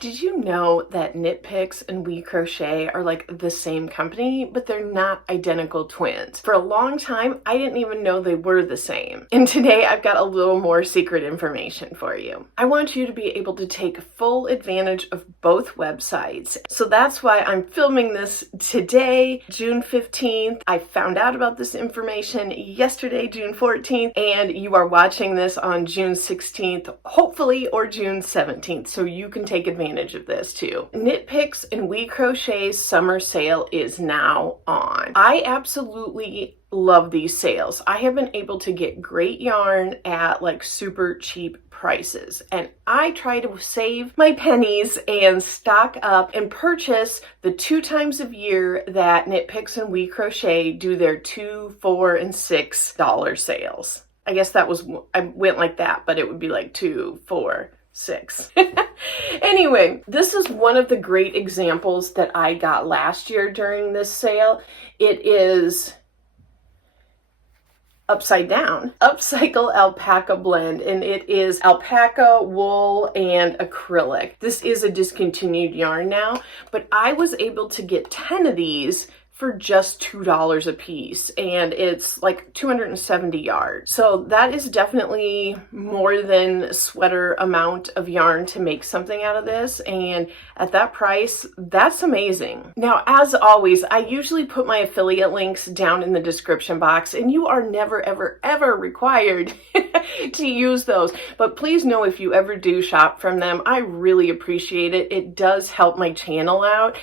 Did you know that Nitpicks and We Crochet are like the same company, but they're not identical twins? For a long time, I didn't even know they were the same. And today I've got a little more secret information for you. I want you to be able to take full advantage of both websites. So that's why I'm filming this today, June 15th. I found out about this information yesterday, June 14th, and you are watching this on June 16th, hopefully, or June 17th, so you can take advantage of this too. Nitpicks and We Crochet's summer sale is now on. I absolutely love these sales. I have been able to get great yarn at like super cheap prices, and I try to save my pennies and stock up and purchase the 2 times a year that Nitpicks and We Crochet do their $2, $4, and $6 sales. I guess that was, I went like that, but it would be like 2, 4, 6. Anyway, this is one of the great examples that I got last year during this sale. It is upside down, upcycle alpaca blend, and it is alpaca, wool, and acrylic. This is a discontinued yarn now, but I was able to get 10 of these for just $2 a piece, and it's like 270 yards. So that is definitely more than a sweater amount of yarn to make something out of this, and at that price, that's amazing. Now, as always, I usually put my affiliate links down in the description box, and you are never, ever, ever required to use those. But please know, if you ever do shop from them, I really appreciate it. It does help my channel out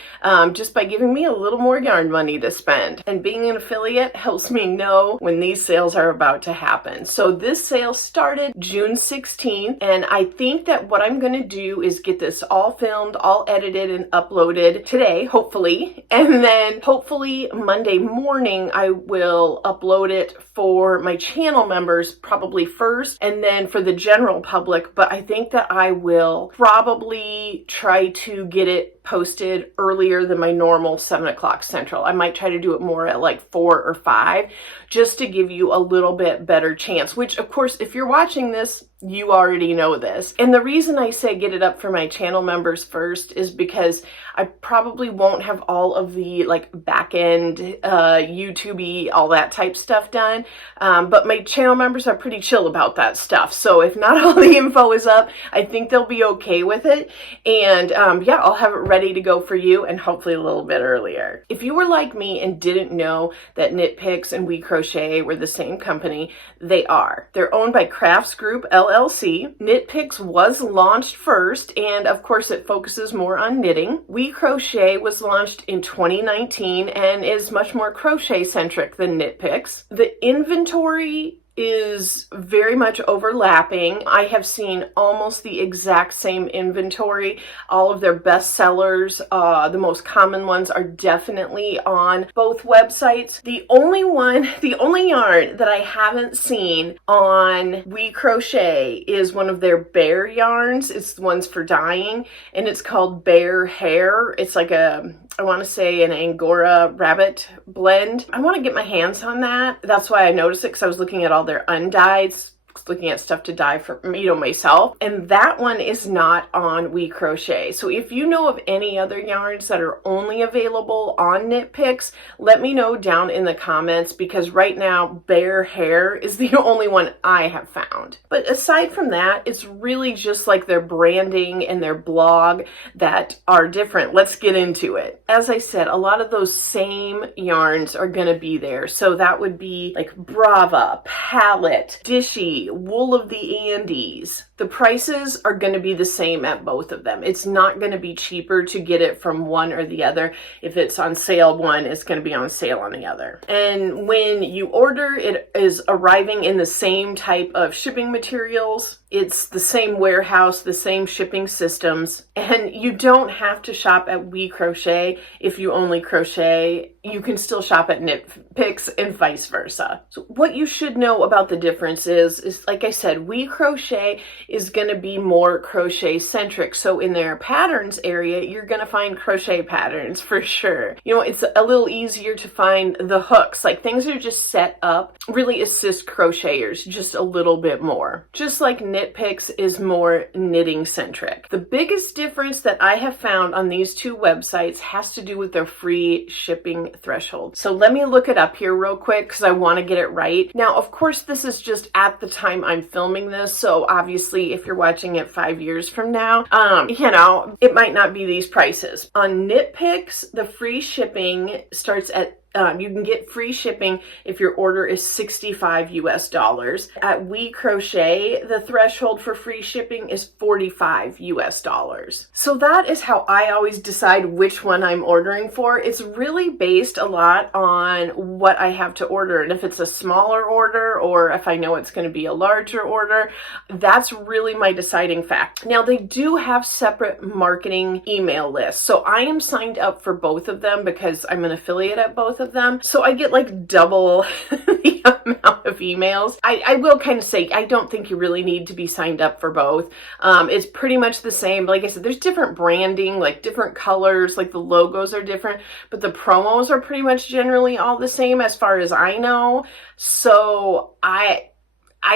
just by giving me a little more yarn money to spend. And being an affiliate helps me know when these sales are about to happen. So this sale started June 16th, and I think that what I'm going to do is get this all filmed, all edited, and uploaded today, hopefully. And then hopefully Monday morning, I will upload it for my channel members probably first, and then for the general public. But I think that I will probably try to get it posted earlier than my normal 7 o'clock Central. I might try to do it more at like 4 or 5, just to give you a little bit better chance, which of course, if you're watching this, you already know this. And the reason I say get it up for my channel members first is because I probably won't have all of the like back end YouTube-y, all that type stuff done. But my channel members are pretty chill about that stuff. So if not all the info is up, I think they'll be okay with it. And yeah, I'll have it ready to go for you, and hopefully a little bit earlier. If you were like me and didn't know that Nitpicks and We Crochet were the same company, they are. They're owned by Crafts Group LLC. Nitpicks was launched first, and of course it focuses more on knitting. We Crochet was launched in 2019 and is much more crochet centric than Nitpicks. The inventory is very much overlapping. I have seen almost the exact same inventory. All of their best sellers, the most common ones, are definitely on both websites. The only yarn that I haven't seen on We Crochet is one of their bear yarns. It's the ones for dyeing, and it's called Bear Hair. It's like I want to say an Angora rabbit blend. I want to get my hands on that. That's why I noticed it, because I was looking at all their undyes, looking at stuff to dye for, myself, and that one is not on We Crochet. So if you know of any other yarns that are only available on Nitpicks, let me know down in the comments, because right now Bear Hair is the only one I have found. But aside from that, it's really just like their branding and their blog that are different. Let's get into it. As I said, a lot of those same yarns are going to be there. So that would be like Brava, Palette, Dishy, Wool of the Andes. The prices are going to be the same at both of them. It's not going to be cheaper to get it from one or the other. If it's on sale one, it's going to be on sale on the other. And when you order, it is arriving in the same type of shipping materials. It's the same warehouse, the same shipping systems, and you don't have to shop at We Crochet if you only crochet. You can still shop at Nitpicks and vice versa. So what you should know about the difference is is, like I said, We Crochet is going to be more crochet centric. So in their patterns area, you're going to find crochet patterns for sure. You know, it's a little easier to find the hooks. Like things are just set up, really assist crocheters just a little bit more. Just like Nitpicks is more knitting centric. The biggest difference that I have found on these two websites has to do with their free shipping threshold. So let me look it up here real quick because I want to get it right. Now, of course, this is just at the time I'm filming this. So obviously, if you're watching it 5 years from now, you know, it might not be these prices. On Nitpicks, the free shipping starts at you can get free shipping if your order is $65 US. At We Crochet, the threshold for free shipping is $45 US. So that is how I always decide which one I'm ordering for. It's really based a lot on what I have to order. And if it's a smaller order or if I know it's going to be a larger order, that's really my deciding factor. Now, they do have separate marketing email lists. So I am signed up for both of them because I'm an affiliate at both of them. So I get like double the amount of emails. I will kind of say, I don't think you really need to be signed up for both. It's pretty much the same. Like I said, there's different branding, like different colors, like the logos are different, but the promos are pretty much generally all the same as far as I know. So I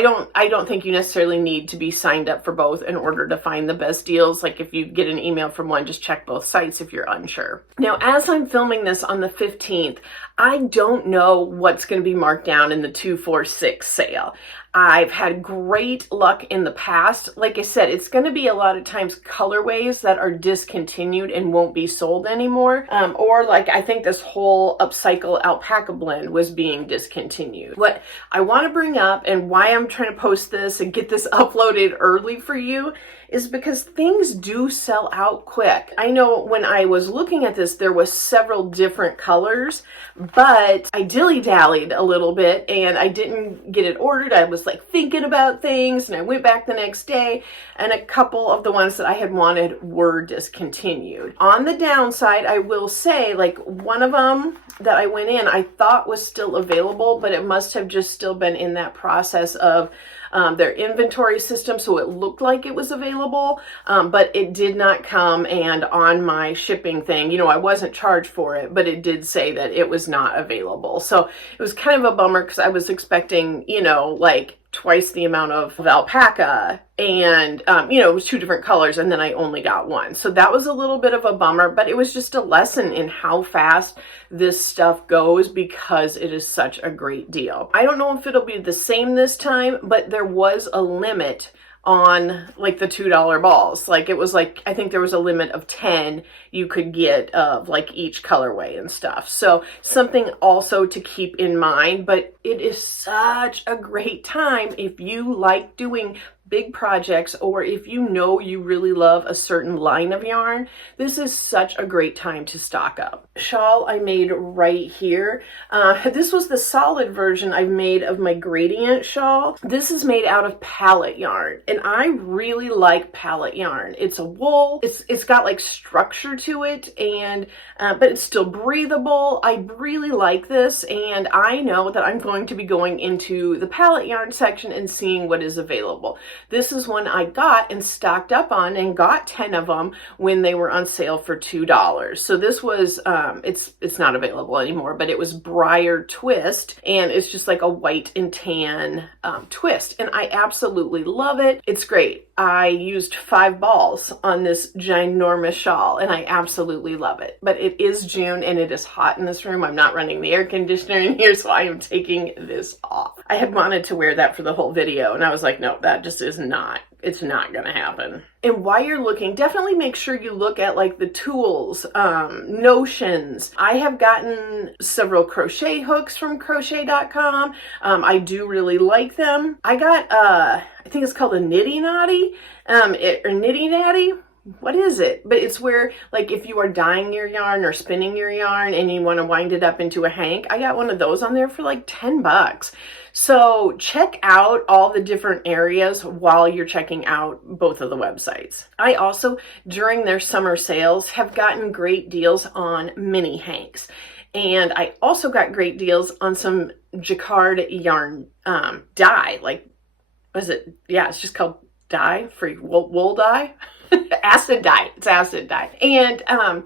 don't think you necessarily need to be signed up for both in order to find the best deals. Like if you get an email from one, just check both sites if you're unsure. Now, as I'm filming this on the 15th, I don't know what's going to be marked down in the 246 sale. I've had great luck in the past. Like I said, it's going to be a lot of times colorways that are discontinued and won't be sold anymore. Or like I think this whole upcycle alpaca blend was being discontinued. What I want to bring up and why I'm trying to post this and get this uploaded early for you is because things do sell out quick. I know when I was looking at this, there was several different colors, but I dilly-dallied a little bit and I didn't get it ordered. I was like thinking about things and I went back the next day and a couple of the ones that I had wanted were discontinued. On the downside, I will say like one of them that I went in, I thought was still available, but it must have just still been in that process of their inventory system, so it looked like it was available, but it did not come. And on my shipping thing, you know, I wasn't charged for it, but it did say that it was not available. So it was kind of a bummer because I was expecting, you know, like twice the amount of alpaca and, you know, it was two different colors and then I only got one. So that was a little bit of a bummer, but it was just a lesson in how fast this stuff goes because it is such a great deal. I don't know if it'll be the same this time, but there was a limit on like the $2 balls. Like it was like, I think there was a limit of 10 you could get of like each colorway and stuff. So something also to keep in mind, but it is such a great time if you like doing big projects or if you know you really love a certain line of yarn. This is such a great time to stock up. Shawl I made right here. This was the solid version I've made of my gradient shawl. This is made out of pallet yarn and I really like pallet yarn. It's a wool. It's got like structure to it and but it's still breathable. I really like this and I know that I'm going to be going into the pallet yarn section and seeing what is available. This is one I got and stocked up on and got 10 of them when they were on sale for $2. So this was, it's not available anymore, but it was Briar Twist and it's just like a white and tan twist. And I absolutely love it. It's great. I used 5 balls on this ginormous shawl and I absolutely love it. But it is June and it is hot in this room. I'm not running the air conditioner in here, so I am taking this off. I had wanted to wear that for the whole video and I was like, no, that just is not, it's not gonna happen. And while you're looking, definitely make sure you look at like the tools, notions. I have gotten several crochet hooks from crochet.com. I do really like them. I got, I think it's called a Nitty Knotty, or Nitty Natty. What is it? But it's where, like, if you are dyeing your yarn or spinning your yarn and you want to wind it up into a hank, I got one of those on there for like 10 bucks. So check out all the different areas while you're checking out both of the websites. I also, during their summer sales, have gotten great deals on mini hanks. And I also got great deals on some jacquard yarn dye, like what is it? Yeah, it's just called dye, free wool dye. Acid dye. It's acid dye. And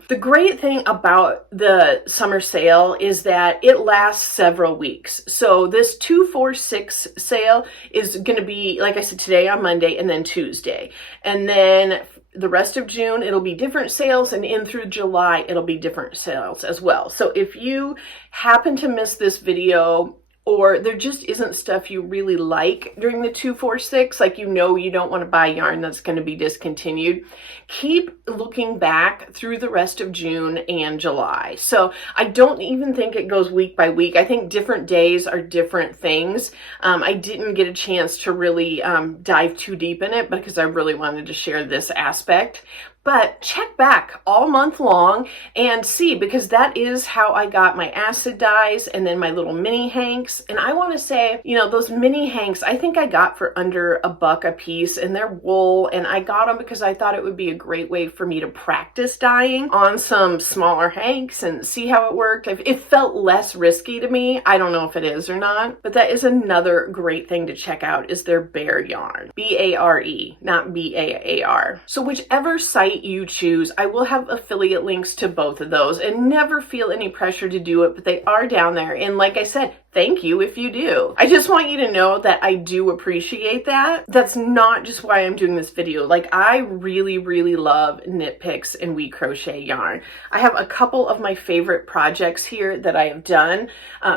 the great thing about the summer sale is that it lasts several weeks. So this 246 sale is going to be, like I said, today on Monday and then Tuesday. And then the rest of June, it'll be different sales, and in through July, it'll be different sales as well. So if you happen to miss this video, or there just isn't stuff you really like during the 246, like you don't want to buy yarn that's going to be discontinued, keep looking back through the rest of June and July. So I don't even think it goes week by week. I think different days are different things. I didn't get a chance to really dive too deep in it because I really wanted to share this aspect. But check back all month long and see, because that is how I got my acid dyes and then my little mini hanks. And I want to say, those mini hanks, I think I got for under $1 a piece, and they're wool. And I got them because I thought it would be a great way for me to practice dyeing on some smaller hanks and see how it worked. It felt less risky to me. I don't know if it is or not, but that is another great thing to check out, is their Bare yarn. B-A-R-E, not B-A-A-R. So whichever site you choose, I will have affiliate links to both of those, and never feel any pressure to do it, but they are down there. And like I said, thank you if you do. I just want you to know that I do appreciate that. That's not just why I'm doing this video. Like, I really, really love Nitpicks and We Crochet yarn. I have a couple of my favorite projects here that I have done.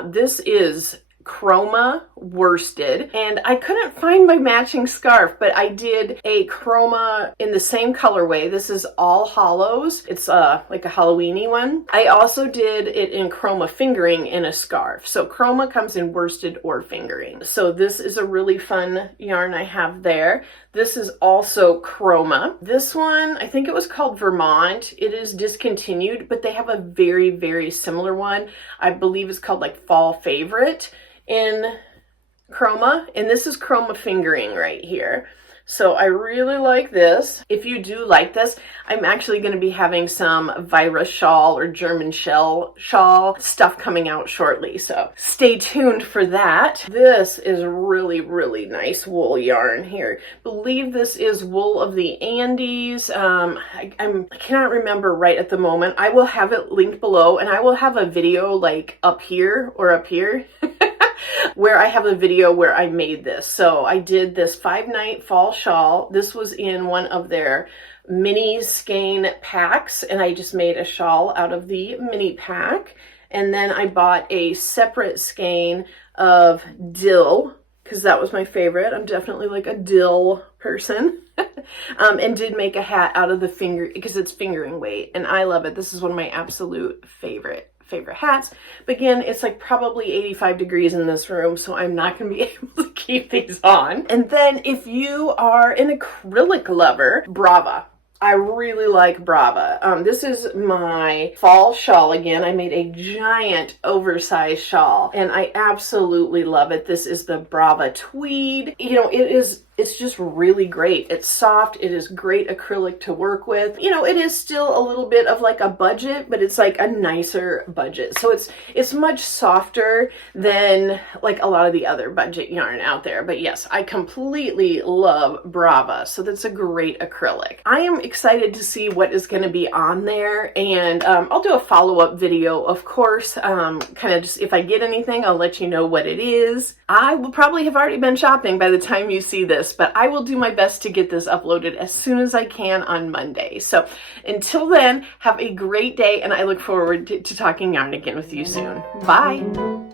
This is chroma worsted, and I couldn't find my matching scarf, but I did a chroma in the same colorway. This is All Hollows. It's like a Halloweeny one. I also did it in chroma fingering in a scarf. So chroma comes in worsted or fingering. So this is a really fun yarn I have there. This is also chroma. This one, I think it was called Vermont. It is discontinued, but they have a very, very similar one. I believe it's called like Fall Favorite in chroma, and this is chroma fingering right here. So I really like this. If you do like this, I'm actually going to be having some virus shawl or German shell shawl stuff coming out shortly. So stay tuned for that. This is really, really nice wool yarn here. I believe this is wool of the Andes. I cannot remember right at the moment. I will have it linked below, and I will have a video like up here or up here. Where I have a video where I made this. So I did this 5-night fall shawl. This was in one of their mini skein packs, and I just made a shawl out of the mini pack. And then I bought a separate skein of dill, because that was my favorite. I'm definitely like a dill person. And did make a hat out of the finger, because it's fingering weight, and I love it. This is one of my absolute favorite hats. But again, it's like probably 85 degrees in this room, so I'm not going to be able to keep these on. And then if you are an acrylic lover, Brava. I really like Brava. This is my fall shawl again. I made a giant oversized shawl, and I absolutely love it. This is the Brava tweed. It's just really great. It's soft. It is great acrylic to work with. It is still a little bit of like a budget, but it's like a nicer budget. So it's much softer than like a lot of the other budget yarn out there. But yes, I completely love Brava. So that's a great acrylic. I am excited to see what is going to be on there, and I'll do a follow-up video, of course. Kind of just, if I get anything, I'll let you know what it is. I will probably have already been shopping by the time you see this, but I will do my best to get this uploaded as soon as I can on Monday. So until then, have a great day, and I look forward to talking yarn again with you soon. Bye.